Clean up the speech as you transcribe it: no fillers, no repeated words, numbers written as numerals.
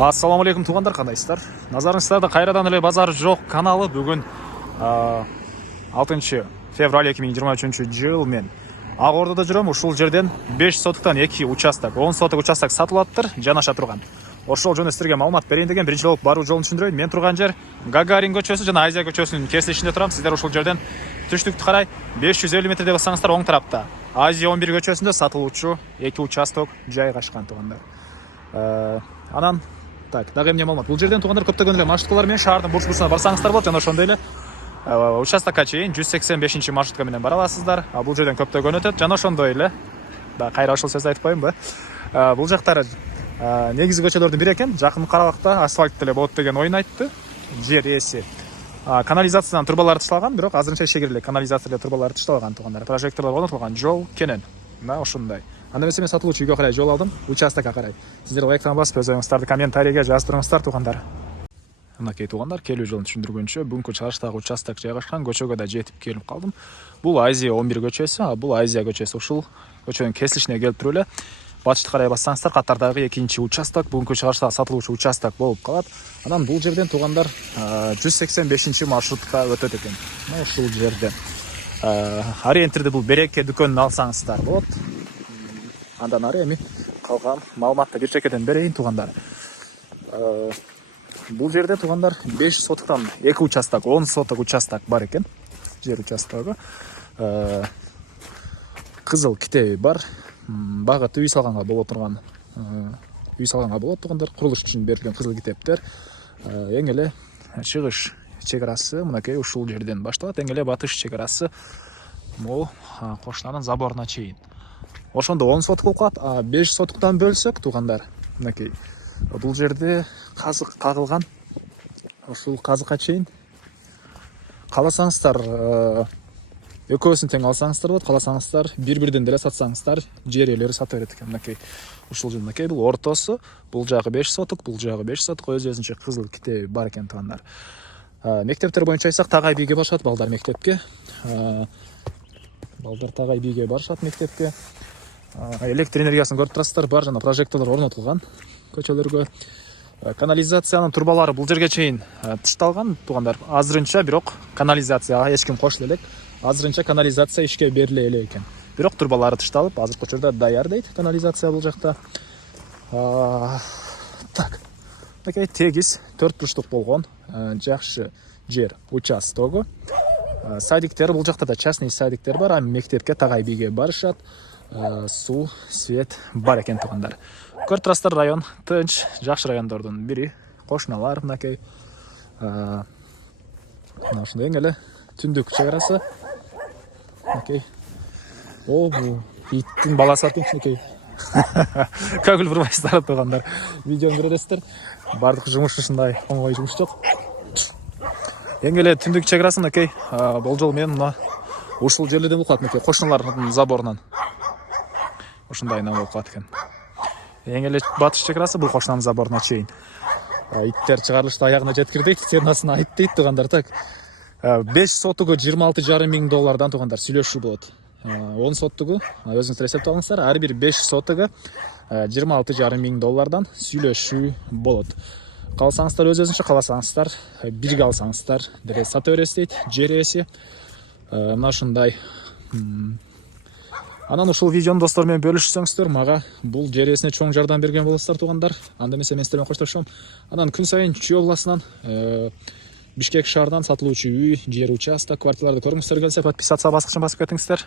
Ассаламу алейкум туғандар, қандайсыздар? Назарыңыздарда қайрадан эле базар жоқ каналы бүгін 6 февраль 2023 жыл мен Ақ-Ордада жүрөм. Ушул жерден 5 сотуктан 2 участок, 10 соток участок сатылаттыр, жанаша турган. Ошол жөнүндө силерге маалымат берейин деген биринчи болуп баруу жолун түшүндүрөйүн. Мен турган жер Гагарин көчөсү жана Азия көчөсүнүн кесилишинде турам. Сиздер ушул жерден түштүктү карай 550 метрде бассаңыздар оң тарапта Азия 11 көчөсүндө сатылуучу 2 участок жайгашкан тугандар. Анан дагы эмне маалымат. Бул жерден тугандар көптөгөн эле маршруткалар менен шаардын бурч-бурчуна барсаңыздар болот. Жана ошондой эле участокко чейин 185 маршрутка менен бара аласыздар. Бул жерден көптөгөн өтөт. Жана ошондой эле кайра ошол сөздү айтып коеюнбу? Бул жактары негизги көчөлөрдүн бири экен. Жакын карабакта асфальт деле болот деген оюн айтты. Жер ээси канализациядан турбалар тышталган, бирок азырынча шегирлик канализация турбалары тышталган тугандар. Прожекторлор орнотулган, жол кенен. Ошондой. Анда эмесе мен сатылуучу үйгө карай жол алдым, участокко карай. Сиздер лайктан басып өзүңүздөрдү комментарийге жаздырыңыздар тугандар. Мынакей тугандар, келүү жолун түшүндүргөнчө бүнгү чыгыштагы участок жайгашкан көчөгө да жетип келип калдым. Бул Азия 11 көчөсү, бул Азия көчөсү. Ушул көчөнүн кесилишине келип туруп эле батышты карай бассаңыздар катардагы экинчи участок, бүгүнкү чыгыштагы сатылуучу участок болуп калат. Анан бул жерден тугандар 185 маршрутка өтөт экен. Ушул жерден ориентирди бул береке дүкөнүн алсаңыздар болот. Андан ары эми калган маалыматты бир чекеден берейин тугандар. Бул жерде тугандар 5 сотуктан 2 участок, 10 соток участок бар экен. Жер участогу. Кызыл китеби бар. Багыты үй салганга боло турган. Үй салганга болот тугандар. Курулуш үчүн берилген кызыл китептер. Эң эле чыгыш чек арасы мынакей ушул жерден башталат. Эң эле батыш чек арасы могу кошунанын заборуна чейин. Ошондо 10 соток болуп калат, 5 сотуктан бөлсөк тугандар, мынакей бул жерде казык кагылган. Ушул казыкка чейин кааласаңыздар экөөсүн тең алсаңыздар болот, кааласаңыздар бир-бирден деле сатсаңыздар жер ээлери сата берет экен. Мынакей ушул жер, мынакей бул ортосу, бул жагы 5 соток, бул жагы 5 соток, өз-өзүнчө кызыл китеби бар экен тугандар. Мектептер боюнча айтсак Тагай бийге барышат балдар мектепке. Балдар Тагай бийге барышат мектепке. Электр энергиясын көрүп турасыздар, бар жана прожекторлор орнотулган көчөлөргө. Канализациянын турбалары бул жерге чейин тышталган тугандар. Азырынча бирок канализация эч ким кошуло элек. Азырынча канализация ишке бериле эле экен. Бирок турбалары тышталып, азыркы учурда даяр дейт канализация бул жакта. Такай тегиз 4 бурчтук болгон жакшы жер участогу. Садиктер бул жакта да частный садиктер бар, мектепке Тагай бийге барышат. Суу, свет бар экен тугандар. Көрүп турасыздар, район тынч, жакшы райондордун бири. Кошуналар мынакей. Ошондой эң эле түндүк чек арасы. Мынакей. Бул иттин баласы экен. Көңүл бурбайсыздар тугандар. Видеону көрөсүздөр. Бардык жумуш ушундай оңой жумуш жок. Эң эле түндүк чек арасы мынакей. Болжол менен мына ушул жерлерден болуп калат мынакей кошуналардын заборунан. Ушундай болуп калат экен. Эң эле батыш чек арасы бул кошунанын заборуна чейин. Иттер чыгарылышта аягына жеткирдик, ценасына айт дейт тугандар. 5 сотугу $26,500 тугандар сүйлөшүү болот. 10 сотугу өзүңүздөр эсептеп алыңыздар. Ар бир 5 сотугу $26,500 сүйлөшүү болот. Калсаңыздар өз-өзүнчө, каласаңыздар бирге алсаңыздар деле сата бересиз дейт жер ээси. Мына ушундай. Анан ушул видеону достор менен бөлүшсөңүздөр, мага бул жер ээсине чоң жардам берген болосуздар тугандар. Анда эмесе мен сиздер менен коштошом. Анан күн сайын Чүй областынан Бишкек шаарынан сатылуучу үй, жер участок, квартираларды көргүңүздөр келсе, подписация баскычын басып кетиңиздер.